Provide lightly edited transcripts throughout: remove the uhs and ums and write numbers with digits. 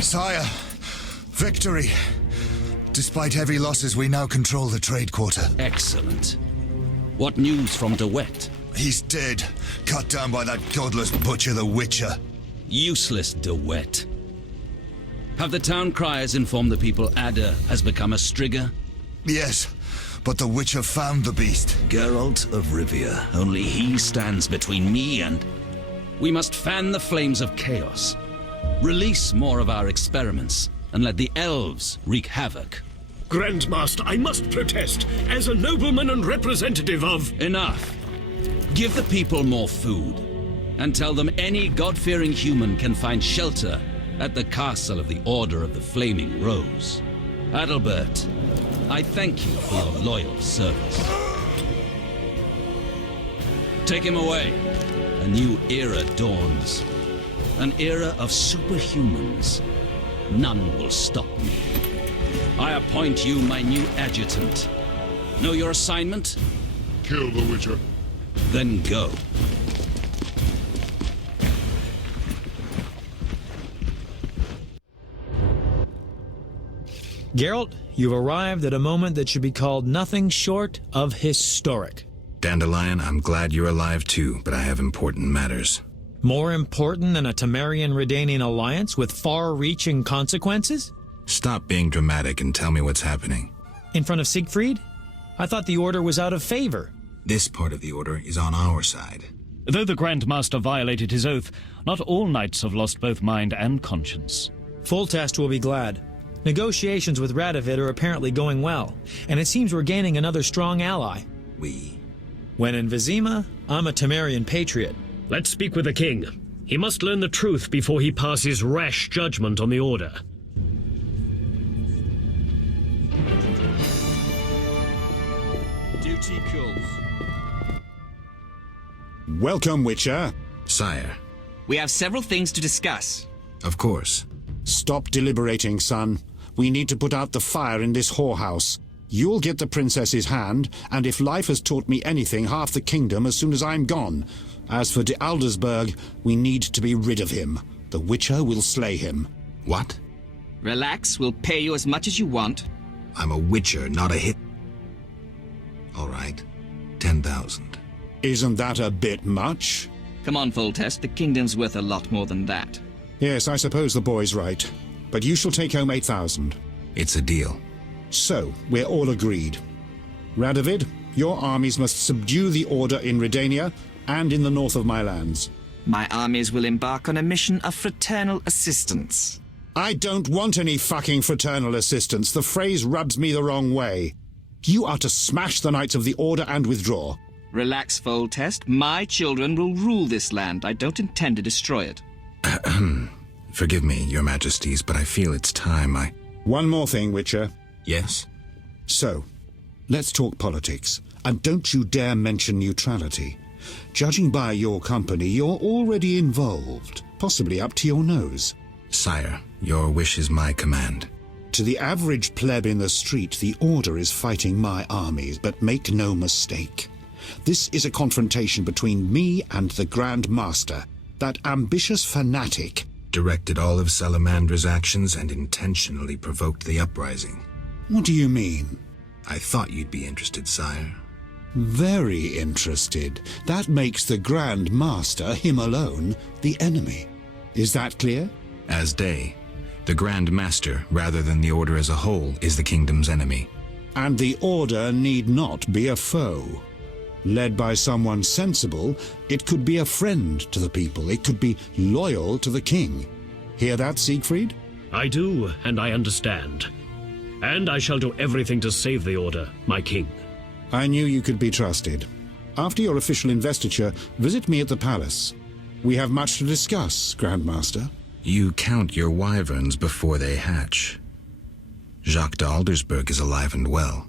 Sire, victory. Despite heavy losses, we now control the trade quarter. Excellent. What news from De Wet? He's dead, cut down by that godless butcher, the Witcher. Useless De Wet. Have the town criers informed the people Ada has become a Strigger? Yes, but the Witcher found the beast. Geralt of Rivia. Only he stands between me and... We must fan the flames of chaos. Release more of our experiments, and let the elves wreak havoc. Grandmaster, I must protest, as a nobleman and representative of... Enough. Give the people more food, and tell them any God-fearing human can find shelter at the castle of the Order of the Flaming Rose. Adalbert, I thank you for your loyal service. Take him away. A new era dawns. An era of superhumans. None will stop me. I appoint you my new adjutant. Know your assignment? Kill the Witcher. Then go. Geralt, you've arrived at a moment that should be called nothing short of historic. Dandelion, I'm glad you're alive too, but I have important matters. More important than a Temerian-Redanian alliance with far-reaching consequences? Stop being dramatic and tell me what's happening. In front of Siegfried? I thought the Order was out of favor. This part of the Order is on our side. Though the Grand Master violated his oath, not all knights have lost both mind and conscience. Foltest will be glad. Negotiations with Radovid are apparently going well, and it seems we're gaining another strong ally. When in Vizima, I'm a Temerian patriot. Let's speak with the king. He must learn the truth before he passes rash judgment on the Order. Duty calls. Welcome, Witcher. Sire. We have several things to discuss. Of course. Stop deliberating, son. We need to put out the fire in this whorehouse. You'll get the princess's hand, and if life has taught me anything, half the kingdom as soon as I'm gone. As for de Aldersberg, we need to be rid of him. The Witcher will slay him. What? Relax, we'll pay you as much as you want. I'm a Witcher, not a hit. All right. 10,000. Isn't that a bit much? Come on, Foltest, the kingdom's worth a lot more than that. Yes, I suppose the boy's right. But you shall take home 8,000. It's a deal. So, we're all agreed. Radovid, your armies must subdue the Order in Redania and in the north of my lands. My armies will embark on a mission of fraternal assistance. I don't want any fucking fraternal assistance. The phrase rubs me the wrong way. You are to smash the Knights of the Order and withdraw. Relax, Foltest. My children will rule this land. I don't intend to destroy it. Forgive me, your majesties, but I feel it's time One more thing, Witcher. Yes? So, let's talk politics. And don't you dare mention neutrality. Judging by your company, you're already involved, possibly up to your nose. Sire, your wish is my command. To the average pleb in the street, the Order is fighting my armies, but make no mistake. This is a confrontation between me and the Grand Master, that ambitious fanatic. Directed all of Salamandra's actions and intentionally provoked the uprising. What do you mean? I thought you'd be interested, sire. Very interested. That makes the Grand Master, him alone, the enemy. Is that clear? As day. The Grand Master, rather than the Order as a whole, is the kingdom's enemy. And the Order need not be a foe. Led by someone sensible, it could be a friend to the people. It could be loyal to the king. Hear that, Siegfried? I do, and I understand. And I shall do everything to save the Order, my king. I knew you could be trusted. After your official investiture, visit me at the palace. We have much to discuss, Grandmaster. You count your wyverns before they hatch. Jacques de Aldersberg is alive and well.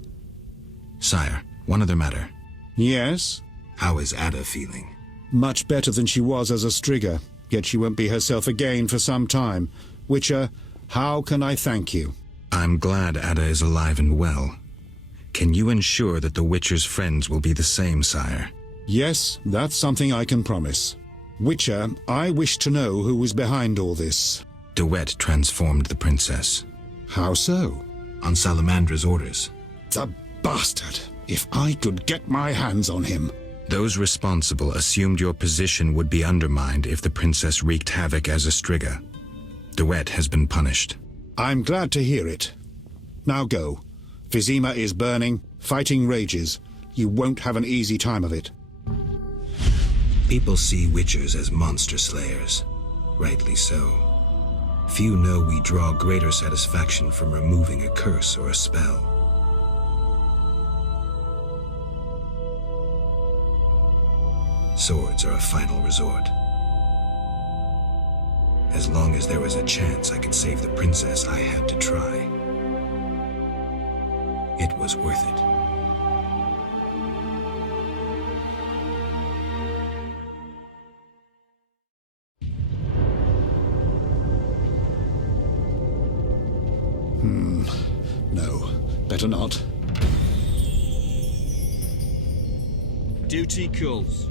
Sire, one other matter. Yes? How is Ada feeling? Much better than she was as a Strigger, yet she won't be herself again for some time. Witcher, how can I thank you? I'm glad Ada is alive and well. Can you ensure that the Witcher's friends will be the same, sire? Yes, that's something I can promise. Witcher, I wish to know who was behind all this. De Wet transformed the princess. How so? On Salamandra's orders. The bastard! If I could get my hands on him. Those responsible assumed your position would be undermined if the princess wreaked havoc as a Striga. De Wet has been punished. I'm glad to hear it. Now go. Vizima is burning, fighting rages. You won't have an easy time of it. People see witchers as monster slayers. Rightly so. Few know we draw greater satisfaction from removing a curse or a spell. Swords are a final resort. As long as there was a chance I could save the princess, I had to try. It was worth it. No, better not. Duty calls.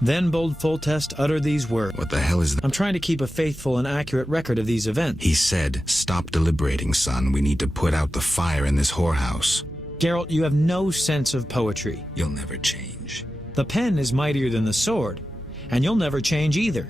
Then bold Foltest uttered these words. What the hell is that? I'm trying to keep a faithful and accurate record of these events. He said, "Stop deliberating, son. We need to put out the fire in this whorehouse." Geralt, you have no sense of poetry. You'll never change. The pen is mightier than the sword, and you'll never change either.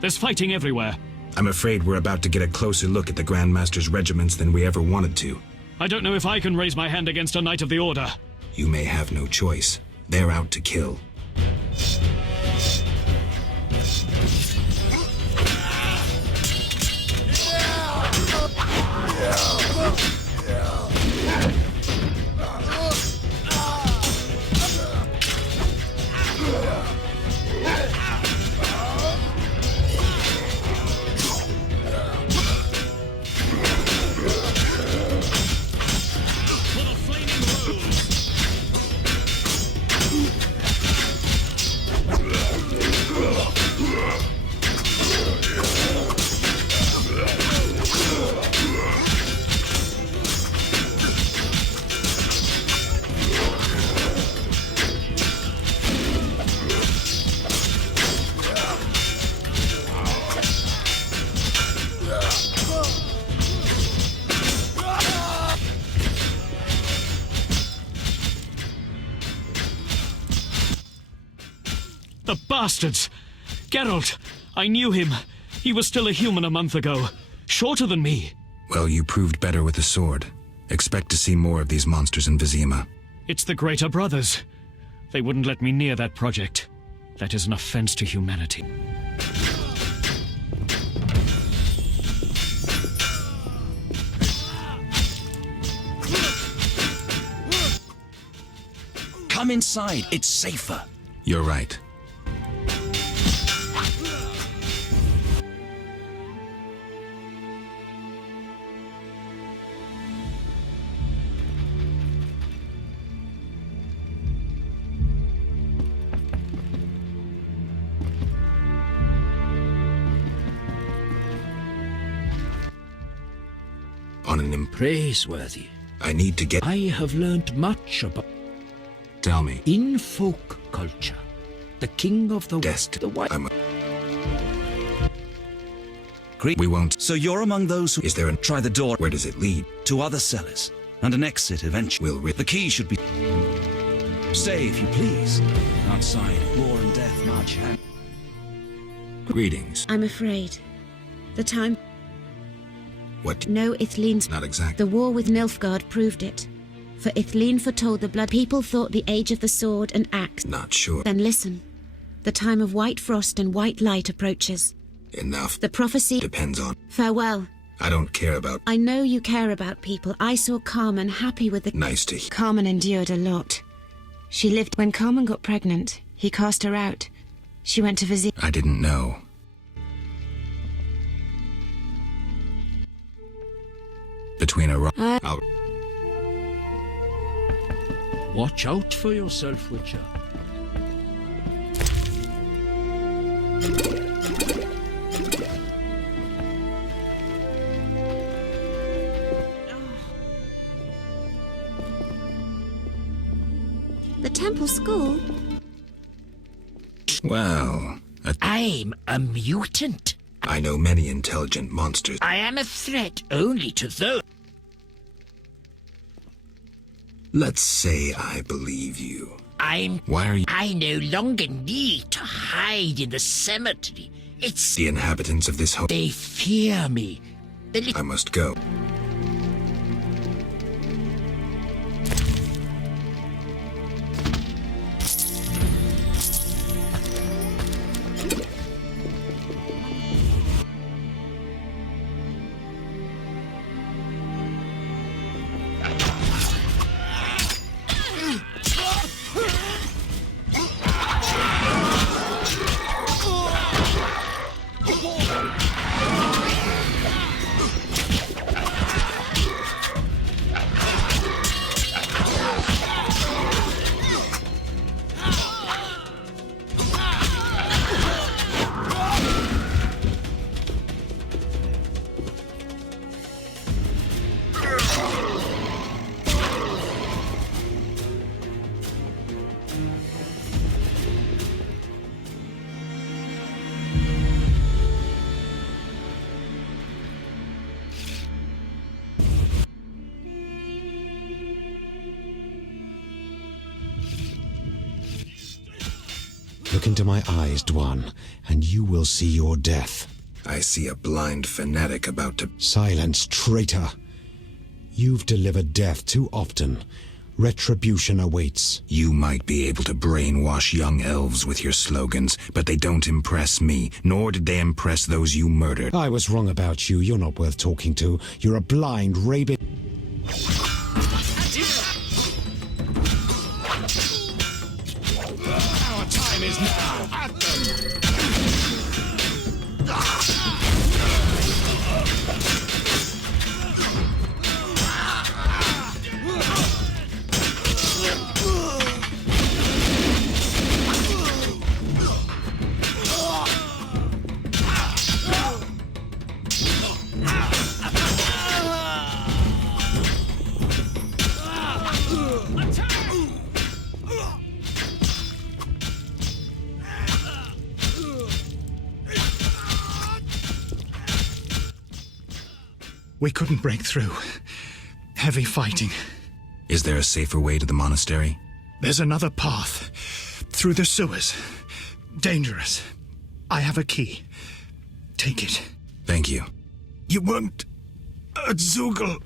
There's fighting everywhere. I'm afraid we're about to get a closer look at the Grand Master's regiments than we ever wanted to. I don't know if I can raise my hand against a Knight of the Order. You may have no choice. They're out to kill. The bastards! Geralt! I knew him. He was still a human a month ago. Shorter than me. Well, you proved better with the sword. Expect to see more of these monsters in Vizima. It's the Greater Brothers. They wouldn't let me near that project. That is an offense to humanity. Come inside. It's safer. You're right. On an Praiseworthy. I need to get... I have learnt much about... Tell me. In folk culture, the king of the Dest. the white... We won't... So you're among those who... Is there an... Try the door. Where does it lead? To other cellars. And an exit eventually. The key should be... Stay, if you please. Outside, war and death march hand. Greetings. I'm afraid. The time... What? No, Ithlin's... Not exactly. The war with Nilfgaard proved it. For Ithlin foretold the blood. People thought the age of the sword and axe. Not sure. Then listen. The time of white frost and white light approaches. Enough. The prophecy... Depends on... Farewell. I don't care about... I know you care about people. I saw Carmen happy with the... Nice to hear. Carmen endured a lot. She lived... When Carmen got pregnant, he cast her out. She went to visit... I didn't know. Between a rock... I'll... Watch out for yourself, Witcher. The temple school? Well... I'm a mutant. I know many intelligent monsters. I am a threat only to those... Let's say I believe you. Why are you... I no longer need to hide in the cemetery. It's... The inhabitants of this home... They fear me. I must go. Look into my eyes, Dwan, and you will see your death. I see a blind fanatic about to... Silence, traitor! You've delivered death too often. Retribution awaits. You might be able to brainwash young elves with your slogans, but they don't impress me, nor did they impress those you murdered. I was wrong about you. You're not worth talking to. You're a blind, rabid... Our time is now. At them. We couldn't break through. Heavy fighting. Is there a safer way to the monastery? There's another path. Through the sewers. Dangerous. I have a key. Take it. Thank you. You weren't a Zugel.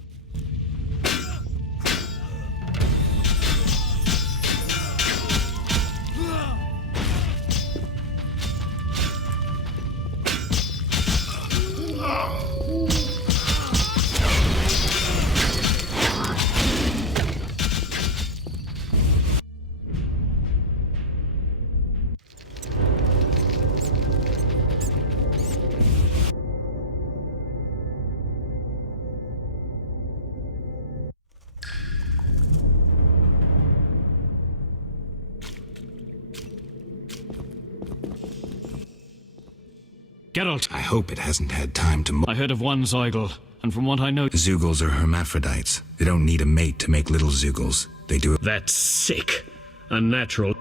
Geralt! I hope it hasn't had time to... I heard of one Zeugel, and from what I know... Zugels are hermaphrodites. They don't need a mate to make little Zugels. They do it... That's sick. Unnatural.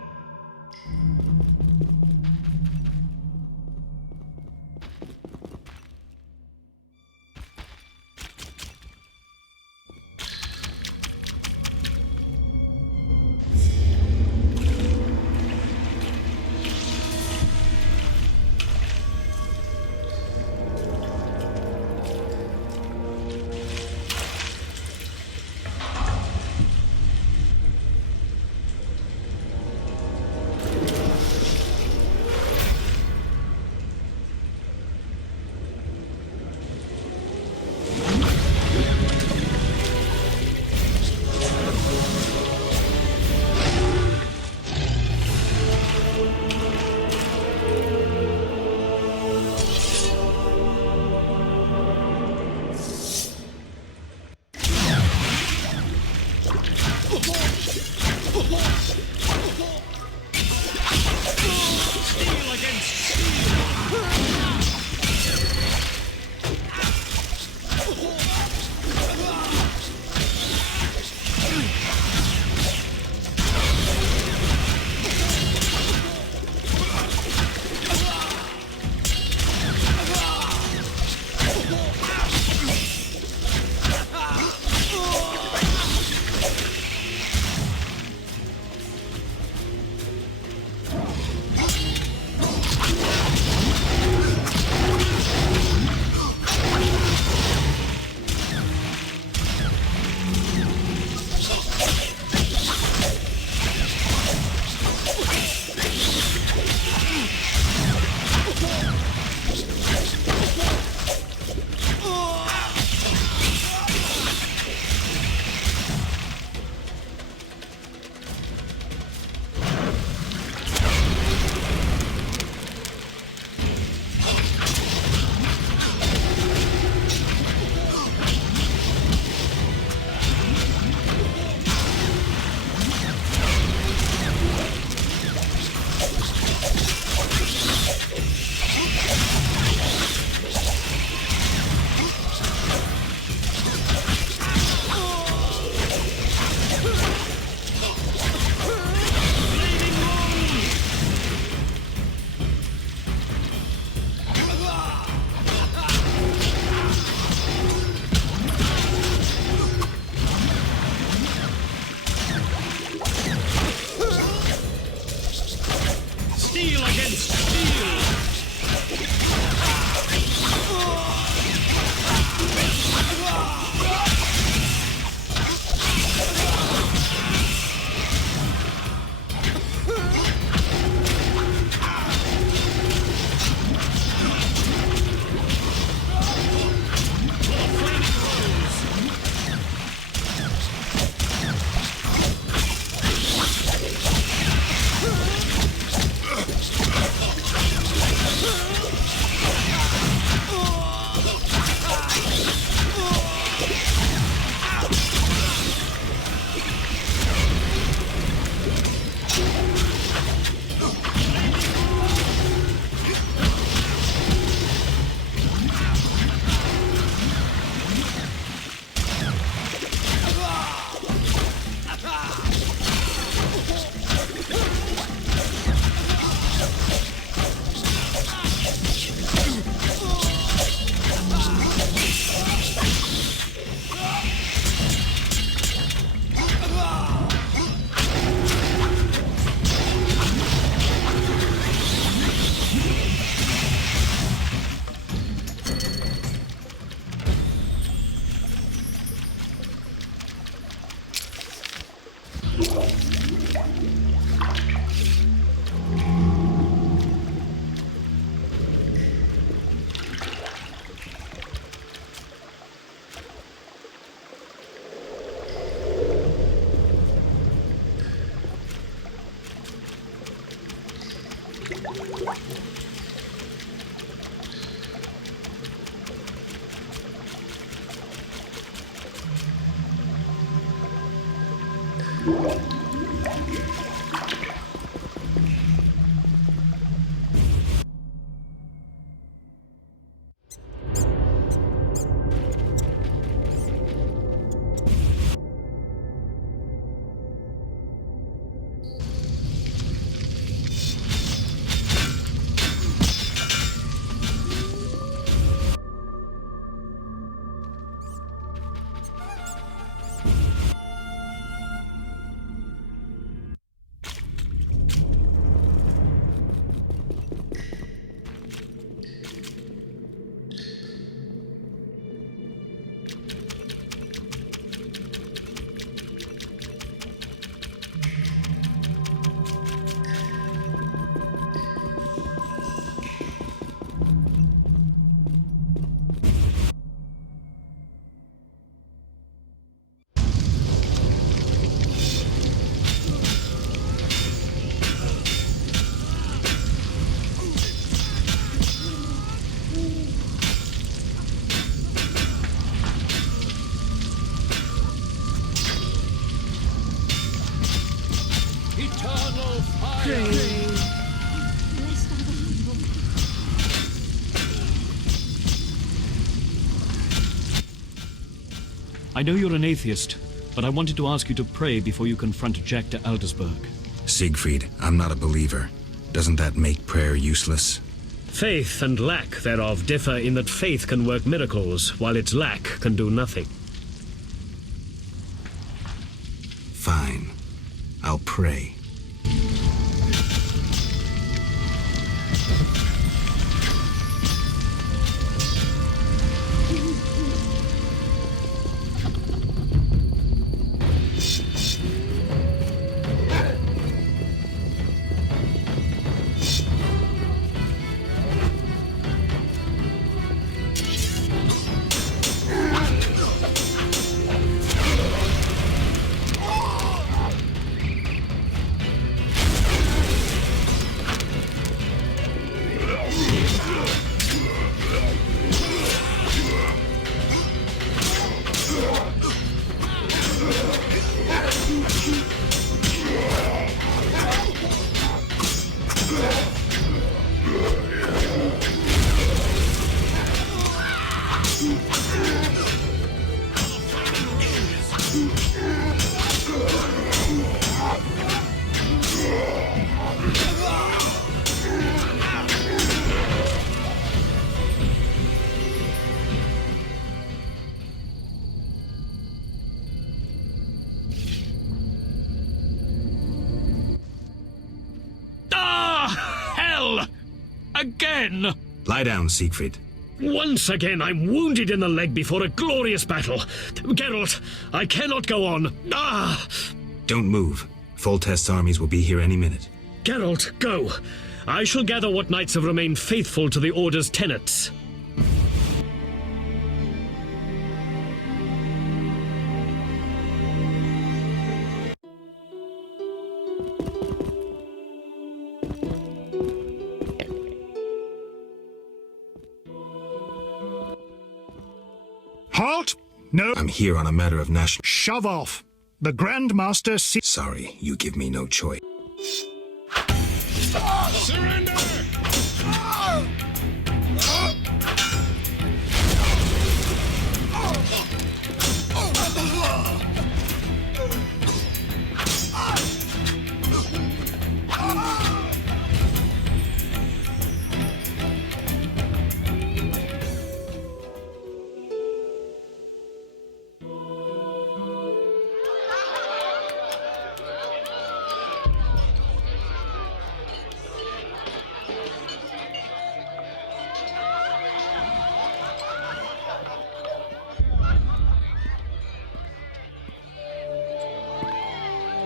against steel! I know you're an atheist, but I wanted to ask you to pray before you confront Jack de Aldersberg. Siegfried, I'm not a believer. Doesn't that make prayer useless? Faith and lack thereof differ in that faith can work miracles, while its lack can do nothing. Fine. I'll pray. Again! Lie down, Siegfried. Once again, I'm wounded in the leg before a glorious battle. Geralt, I cannot go on. Ah! Don't move. Foltest's armies will be here any minute. Geralt, go. I shall gather what knights have remained faithful to the Order's tenets. Halt! No. I'm here on a matter of national... Shove off. The Grand Master... Sorry, you give me no choice. Surrender!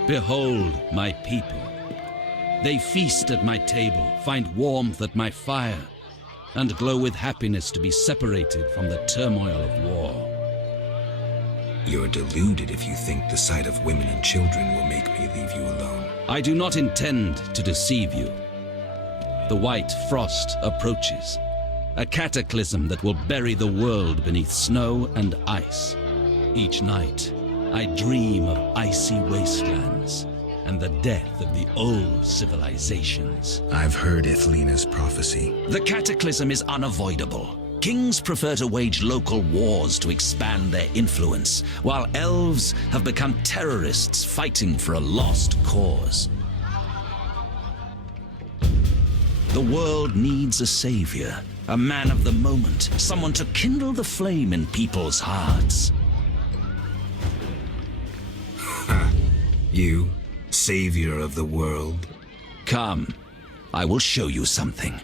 Behold my people. They feast at my table, find warmth at my fire, and glow with happiness to be separated from the turmoil of war. You're deluded if you think the sight of women and children will make me leave you alone. I do not intend to deceive you. The white frost approaches, a cataclysm that will bury the world beneath snow and ice. Each night, I dream of icy wastelands and the death of the old civilizations. I've heard Ithlina's prophecy. The cataclysm is unavoidable. Kings prefer to wage local wars to expand their influence, while elves have become terrorists fighting for a lost cause. The world needs a savior, a man of the moment, someone to kindle the flame in people's hearts. You, savior of the world? Come, I will show you something.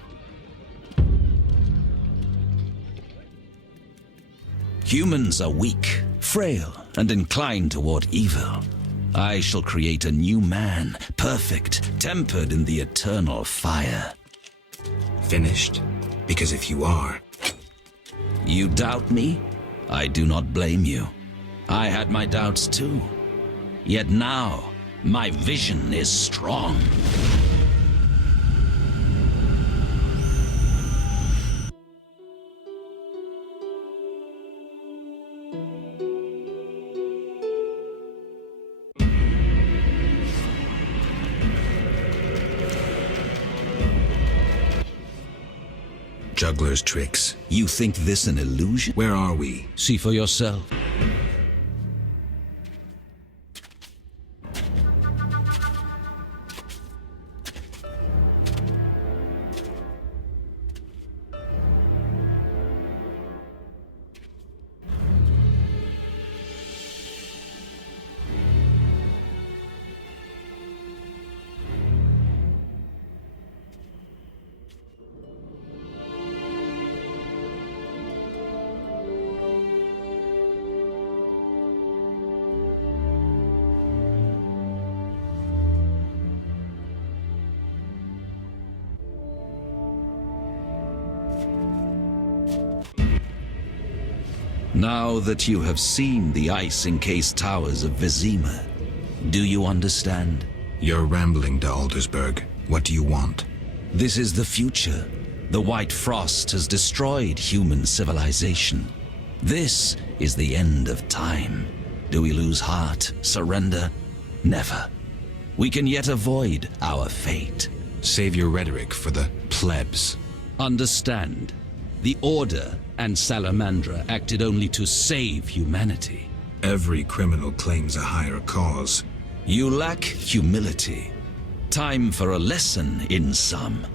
Humans are weak, frail, and inclined toward evil. I shall create a new man, perfect, tempered in the eternal fire. Finished? Because if you are... You doubt me? I do not blame you. I had my doubts too. Yet now, my vision is strong. Juggler's tricks. You think this an illusion? Where are we? See for yourself. Now that you have seen the ice-encased towers of Vizima, do you understand? You're rambling to Aldersburg. What do you want? This is the future. The white frost has destroyed human civilization. This is the end of time. Do we lose heart, surrender? Never. We can yet avoid our fate. Save your rhetoric for the plebs. Understand, the Order and Salamandra acted only to save humanity. Every criminal claims a higher cause. You lack humility. Time for a lesson in some.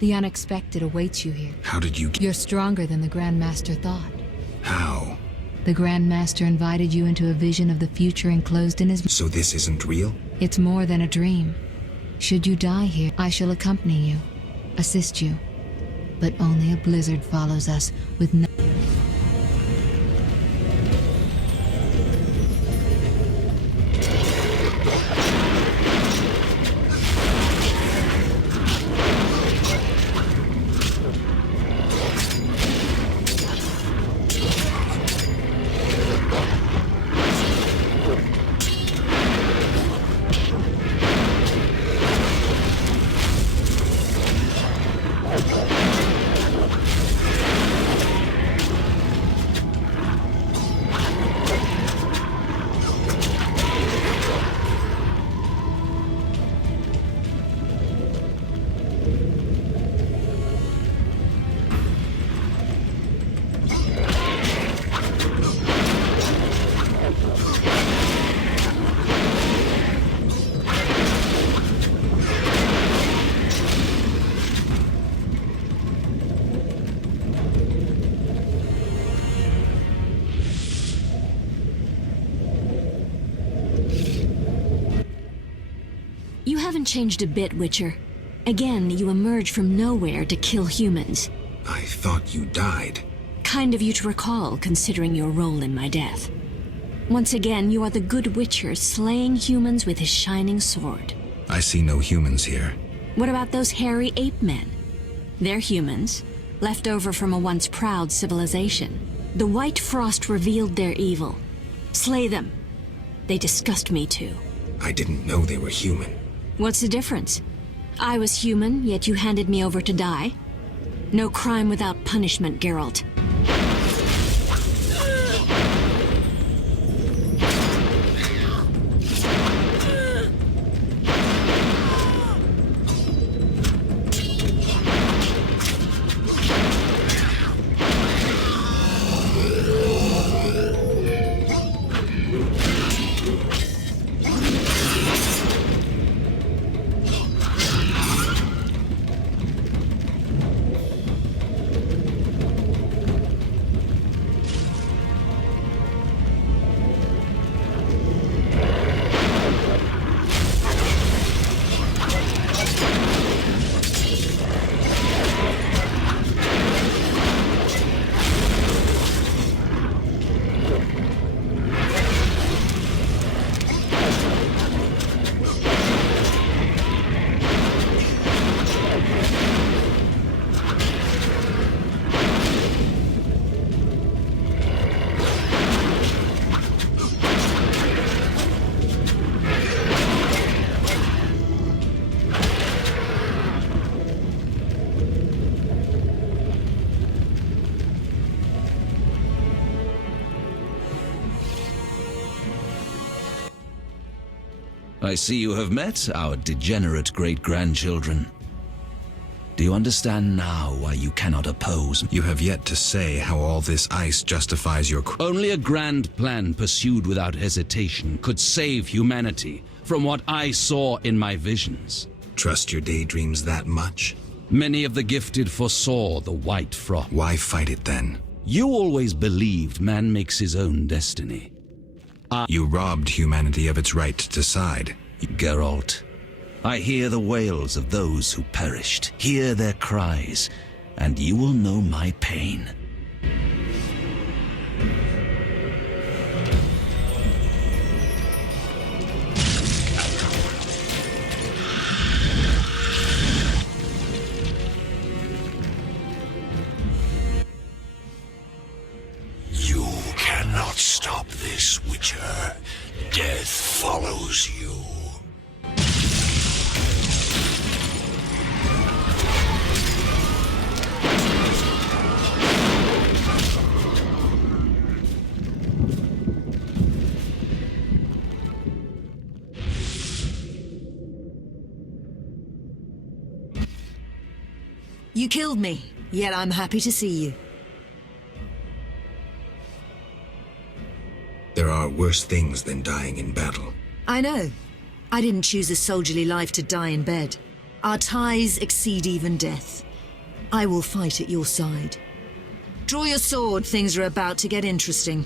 The unexpected awaits you here. How did you You're stronger than the Grand Master thought. How? The Grand Master invited you into a vision of the future enclosed in his... So this isn't real? It's more than a dream. Should you die here, I shall accompany you, assist you. But only a blizzard follows us with no... You haven't changed a bit, Witcher. Again, you emerge from nowhere to kill humans. I thought you died. Kind of you to recall, considering your role in my death. Once again, you are the good Witcher slaying humans with his shining sword. I see no humans here. What about those hairy ape men? They're humans, left over from a once proud civilization. The White Frost revealed their evil. Slay them. They disgust me too. I didn't know they were human. What's the difference? I was human, yet you handed me over to die? No crime without punishment, Geralt. I see you have met our degenerate great-grandchildren. Do you understand now why you cannot oppose? You have yet to say how all this ice justifies your... Only a grand plan pursued without hesitation could save humanity from what I saw in my visions. Trust your daydreams that much? Many of the gifted foresaw the White Frost. Why fight it then? You always believed man makes his own destiny. You robbed humanity of its right to decide. Geralt, I hear the wails of those who perished, hear their cries, and you will know my pain. You cannot stop this, Witcher. Death follows you. You killed me, yet I'm happy to see you. There are worse things than dying in battle. I know. I didn't choose a soldierly life to die in bed. Our ties exceed even death. I will fight at your side. Draw your sword, things are about to get interesting.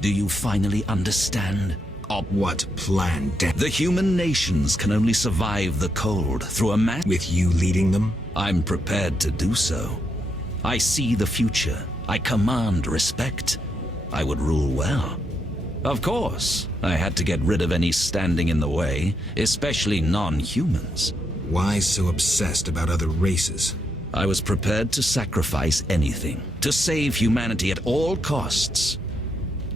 Do you finally understand? What plan, The human nations can only survive the cold through a match. With you leading them? I'm prepared to do so. I see the future. I command respect. I would rule well. Of course, I had to get rid of any standing in the way, especially non-humans. Why so obsessed about other races? I was prepared to sacrifice anything, to save humanity at all costs.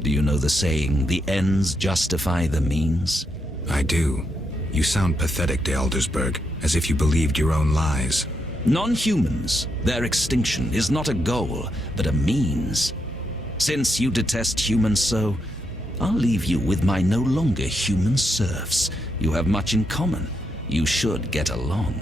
Do you know the saying, the ends justify the means? I do. You sound pathetic, de Aldersberg, as if you believed your own lies. Non-humans, their extinction is not a goal, but a means. Since you detest humans so, I'll leave you with my no longer human serfs. You have much in common. You should get along.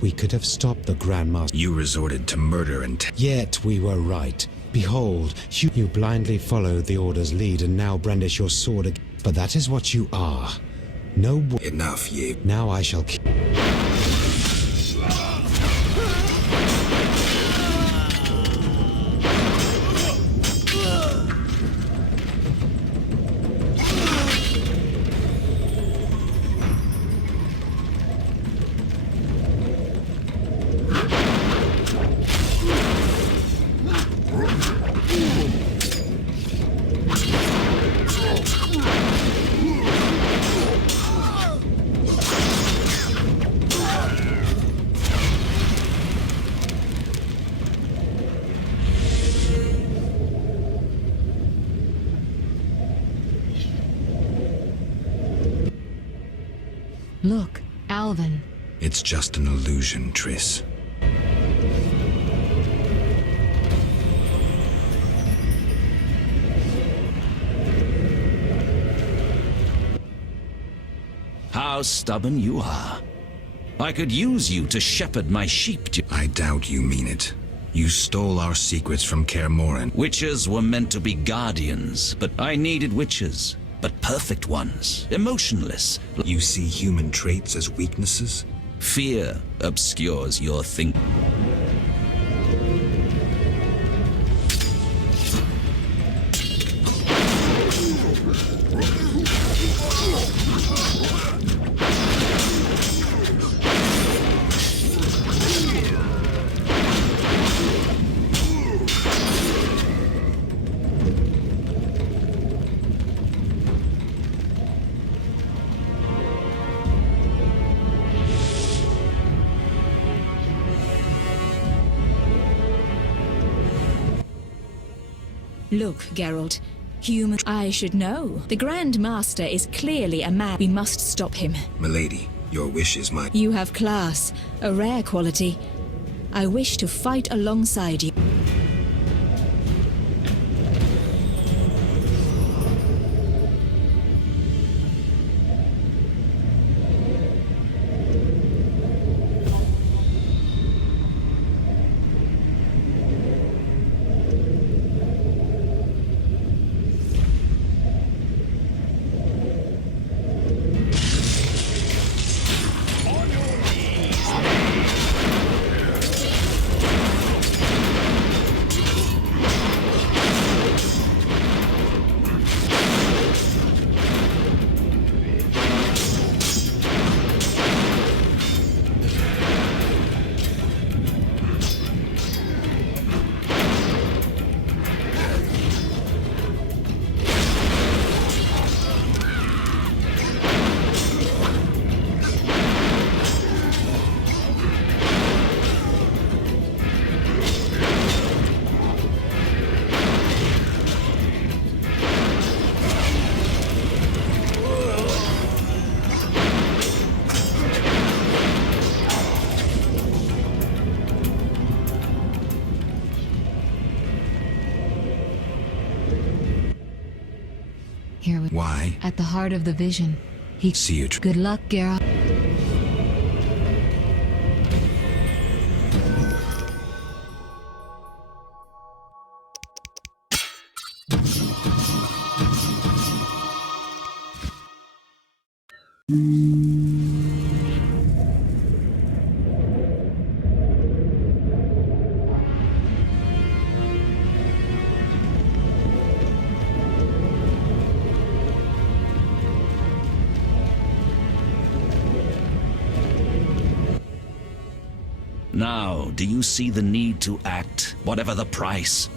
We could have stopped the Grandmaster. You resorted to murder and... Yet we were right. Behold, you blindly followed the Order's lead and now brandish your sword again. But that is what you are. No... Enough, ye. Now I shall... Look, Alvin. It's just an illusion, Triss. How stubborn you are. I could use you to shepherd my sheep. I doubt you mean it. You stole our secrets from Kaer Morhen. Witches were meant to be guardians, but I needed witches. But perfect ones, emotionless. You see human traits as weaknesses? Fear obscures your thinking. Look, Geralt. Human. I should know. The Grand Master is clearly a man. We must stop him. Milady, your wish is my... You have class, a rare quality. I wish to fight alongside you. Here we... Why? At the heart of the vision. He... See you... Good luck, Geralt. Now, do you see the need to act, whatever the price?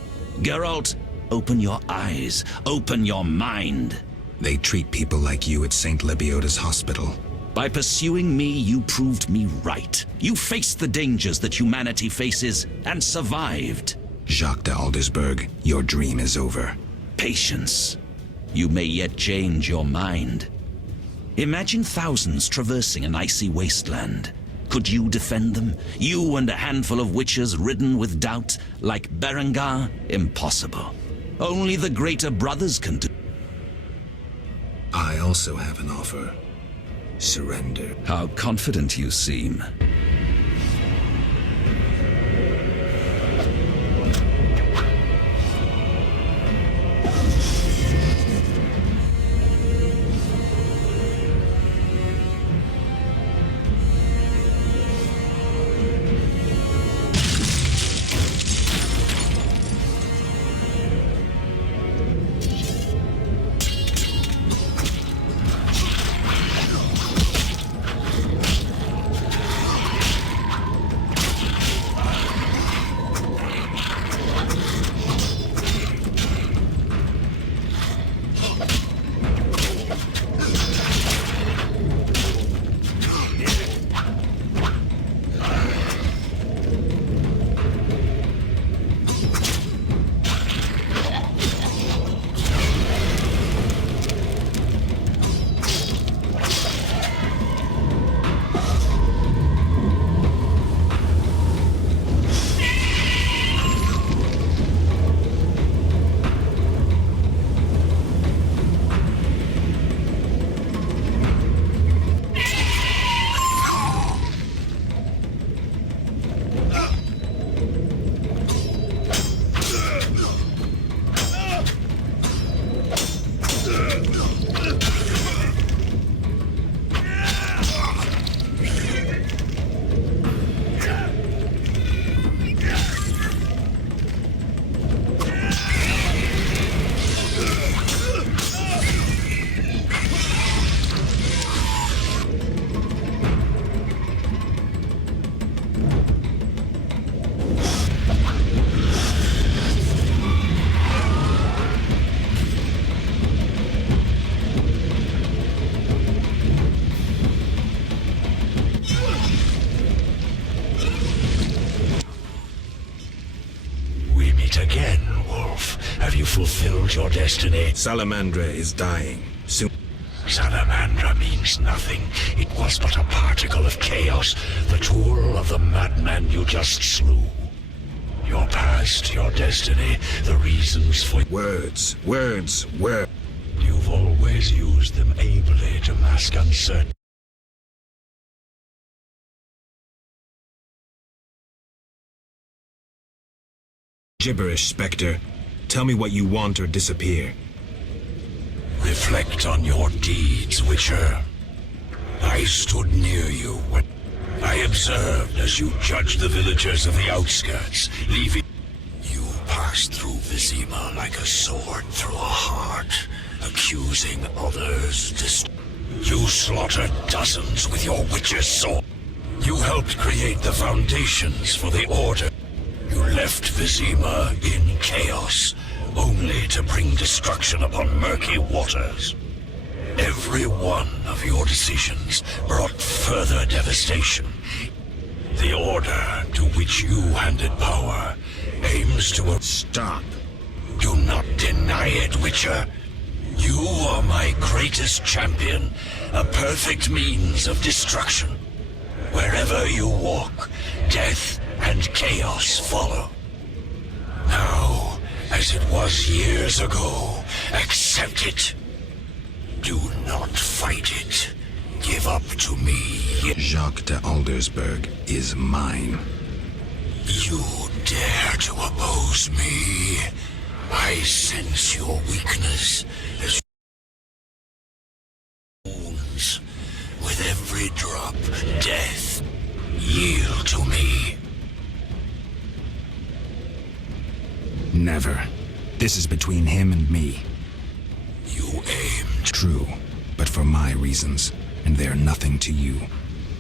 Geralt, open your eyes, open your mind. They treat people like you at St. Lebioda's hospital. By pursuing me, you proved me right. You faced the dangers that humanity faces and survived. Jacques de Aldersberg, your dream is over. Patience. You may yet change your mind. Imagine thousands traversing an icy wasteland. Could you defend them? You and a handful of witches ridden with doubt, like Berengar? Impossible. Only the greater brothers can do. I also have an offer. Surrender. How confident you seem. fulfilled your destiny. Salamandra is dying. Soon. Salamandra means nothing. It was but a particle of chaos, the tool of the madman you just slew. Your past, your destiny, the reasons for... Words. You've always used them ably to mask uncertainty. Gibberish, Spectre. Tell me what you want or disappear. Reflect on your deeds, Witcher. I stood near you when I observed as you judged the villagers of the outskirts, leaving... You passed through Vizima like a sword through a heart, accusing others. You slaughtered dozens with your Witcher's sword. You helped create the foundations for the Order. You left Vizima in chaos, only to bring destruction upon murky waters. Every one of your decisions brought further devastation. The Order to which you handed power aims to... Stop. Do not deny it, Witcher. You are my greatest champion, a perfect means of destruction. Wherever you walk, death and chaos follow. Now, as it was years ago, accept it. Do not fight it. Give up to me. Jacques de Aldersberg is mine. You dare to oppose me? I sense your weakness as wounds. With every drop, death. Yield to me. Never. This is between him and me. You aimed. True, but for my reasons, and they're nothing to you.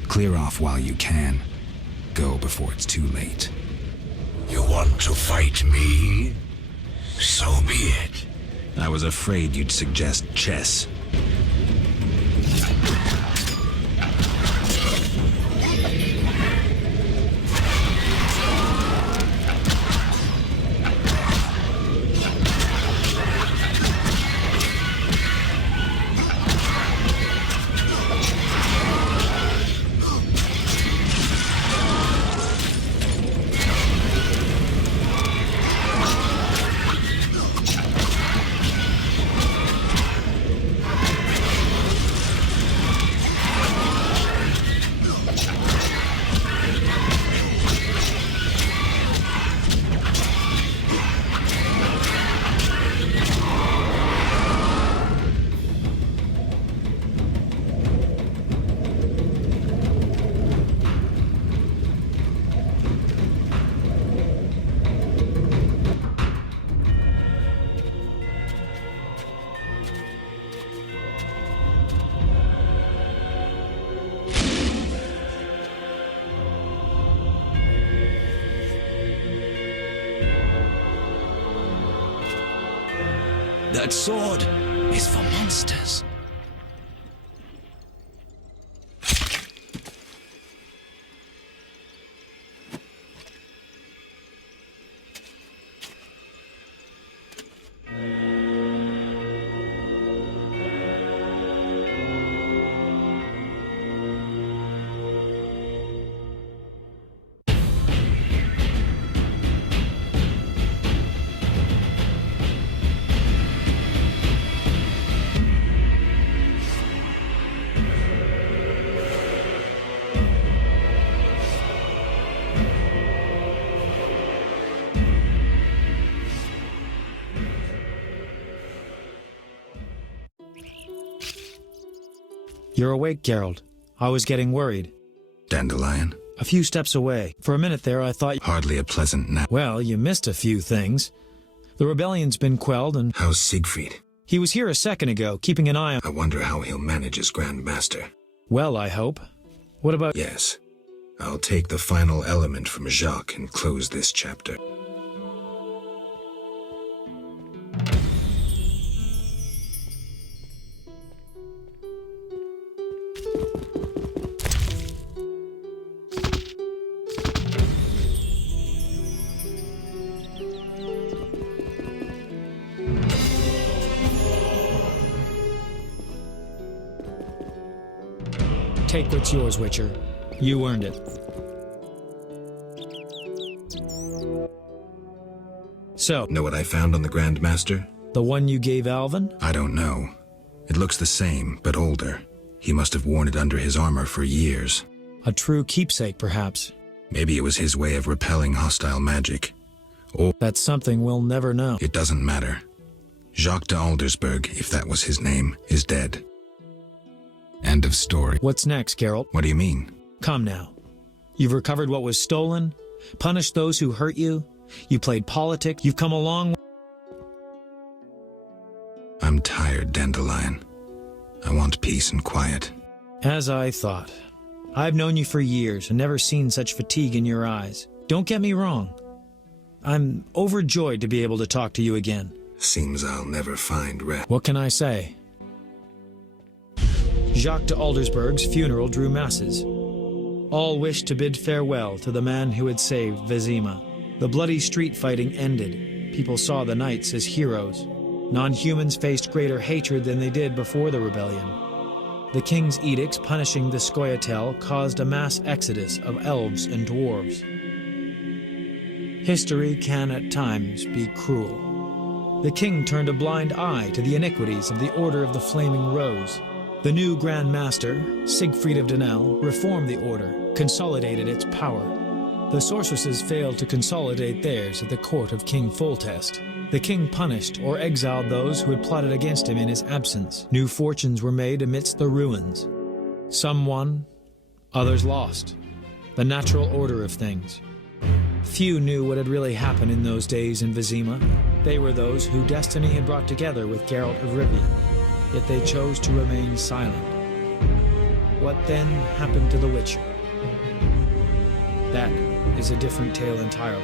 Clear off while you can. Go before it's too late. You want to fight me? So be it. I was afraid you'd suggest chess. That sword is for monsters. You're awake, Geralt. I was getting worried. Dandelion? A few steps away. For a minute there, I thought... Hardly a pleasant nap. Well, you missed a few things. The rebellion's been quelled and... How's Siegfried? He was here a second ago, keeping an eye on... I wonder how he'll manage as Grand Master. Well, I hope. What about... Yes. I'll take the final element from Jacques and close this chapter. Take what's yours, Witcher. You earned it. So, know what I found on the Grand Master? The one you gave Alvin? I don't know. It looks the same, but older. He must have worn it under his armor for years. A true keepsake, perhaps. Maybe it was his way of repelling hostile magic. Or that's something we'll never know. It doesn't matter. Jacques de Aldersberg, if that was his name, is dead. End of story. What's next, Geralt? What do you mean? Come now. You've recovered what was stolen, punished those who hurt you, you played politics, you've come a long way. I'm tired, Dandelion. I want peace and quiet. As I thought. I've known you for years and never seen such fatigue in your eyes. Don't get me wrong. I'm overjoyed to be able to talk to you again. Seems I'll never find rest. What can I say? Jacques de Aldersberg's funeral drew masses. All wished to bid farewell to the man who had saved Vizima. The bloody street fighting ended. People saw the knights as heroes. Non-humans faced greater hatred than they did before the rebellion. The king's edicts punishing the Scoia'tael caused a mass exodus of elves and dwarves. History can at times be cruel. The king turned a blind eye to the iniquities of the Order of the Flaming Rose. The new Grand Master, Siegfried of Dunel, reformed the order, consolidated its power. The sorceresses failed to consolidate theirs at the court of King Foltest. The king punished or exiled those who had plotted against him in his absence. New fortunes were made amidst the ruins. Some won, others lost. The natural order of things. Few knew what had really happened in those days in Vizima. They were those who destiny had brought together with Geralt of Rivia, yet they chose to remain silent. What then happened to the Witcher? That is a different tale entirely.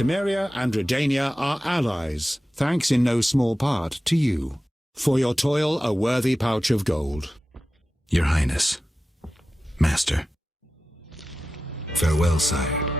Temeria and Redania are allies, thanks in no small part to you. For your toil, a worthy pouch of gold. Your Highness. Master. Farewell, sire.